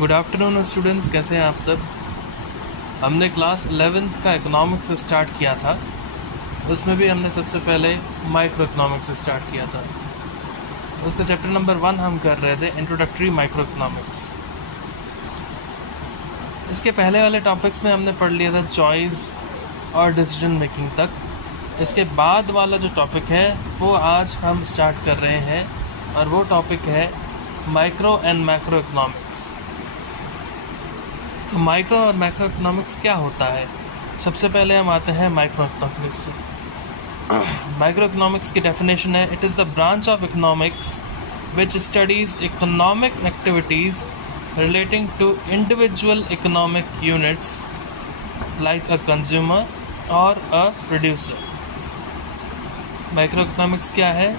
Good afternoon students, कैसे हैं आप सब। हमने क्लास 11th का इकोनॉमिक्स स्टार्ट किया था। उसमें भी हमने सबसे पहले माइक्रो इकोनॉमिक्स स्टार्ट किया था। उसका चैप्टर नंबर 1 हम कर रहे थे, इंट्रोडक्टरी माइक्रो इकोनॉमिक्स। इसके पहले वाले टॉपिक्स में हमने पढ़ लिया था चॉइस और डिसीजन मेकिंग तक। इसके बाद वाला जो टॉपिक है वो आज हम स्टार्ट कर रहे हैं और वो टॉपिक है माइक्रो एंड मैक्रो इकोनॉमिक्स। तो माइक्रो और मैक्रो इकोनॉमिक्स क्या होता है? सबसे पहले हम आते हैं माइक्रो इकोनॉमिक्स से। माइक्रो इकोनॉमिक्स की डेफिनेशन है, it is the branch of economics which studies economic activities relating to individual economic units like a consumer और अ प्रोड्यूसर। माइक्रो इकोनॉमिक्स क्या है?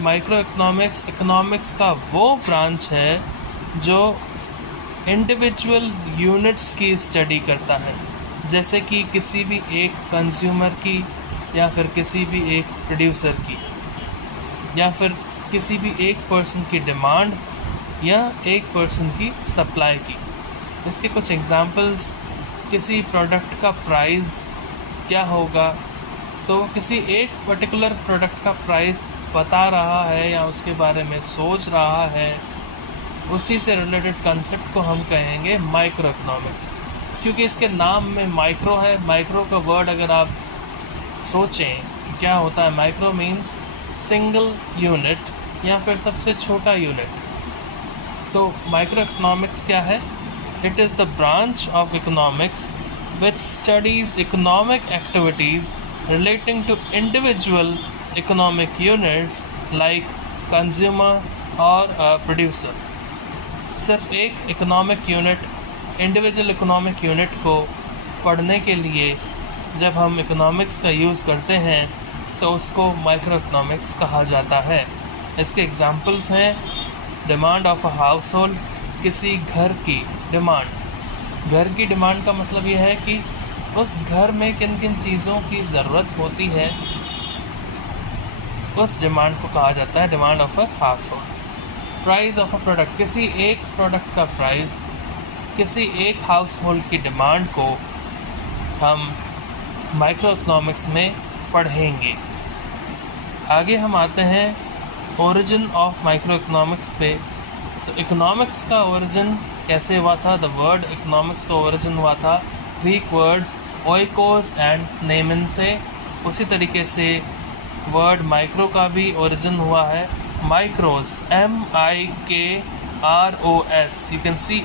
माइक्रो इकोनॉमिक्स इकोनॉमिक्स का वो ब्रांच है जो इंडिविजुअल यूनिट्स की स्टडी करता है, जैसे कि किसी भी एक कंज्यूमर की या फिर किसी भी एक प्रोड्यूसर की या फिर किसी भी एक पर्सन की डिमांड या एक पर्सन की सप्लाई की। इसके कुछ एग्जांपल्स, किसी प्रोडक्ट का प्राइस क्या होगा, तो किसी एक पर्टिकुलर प्रोडक्ट का प्राइस बता रहा है या उसके बारे में सोच रहा है, उसी से रिलेटेड कंसेप्ट को हम कहेंगे माइक्रो इकोनॉमिक्स। क्योंकि इसके नाम में माइक्रो है। माइक्रो का वर्ड अगर आप सोचें कि क्या होता है, माइक्रो मीन्स सिंगल यूनिट या फिर सबसे छोटा यूनिट। तो माइक्रो इकोनॉमिक्स क्या है? It is the branch of economics which studies economic activities relating to individual economic units like consumer और प्रोड्यूसर। सिर्फ एक economic unit, individual economic unit को पढ़ने के लिए जब हम इकोनॉमिक्स का यूज़ करते हैं तो उसको माइक्रो इकोनॉमिक्स कहा जाता है। इसके एग्जांपल्स हैं demand of a house hold, किसी घर की डिमांड। घर की डिमांड का मतलब यह है कि उस घर में किन किन चीज़ों की ज़रूरत होती है, उस डिमांड को कहा जाता है demand of a house hold. Price of a product, किसी एक प्रोडक्ट का प्राइस, किसी एक हाउस होल्ड की डिमांड को हम माइक्रो इकोनॉमिक्स में पढ़ेंगे। आगे हम आते हैं ओरिजिन ऑफ माइक्रो इकोनॉमिक्स पे। तो इकोनॉमिक्स का ओरिजिन कैसे हुआ था? द वर्ड इकोनॉमिक्स का ओरिजिन हुआ था Greek words oikos and Neyman से। उसी तरीके से वर्ड माइक्रो का भी ओरिजिन हुआ है माइक्रोस, MIKROS। You can see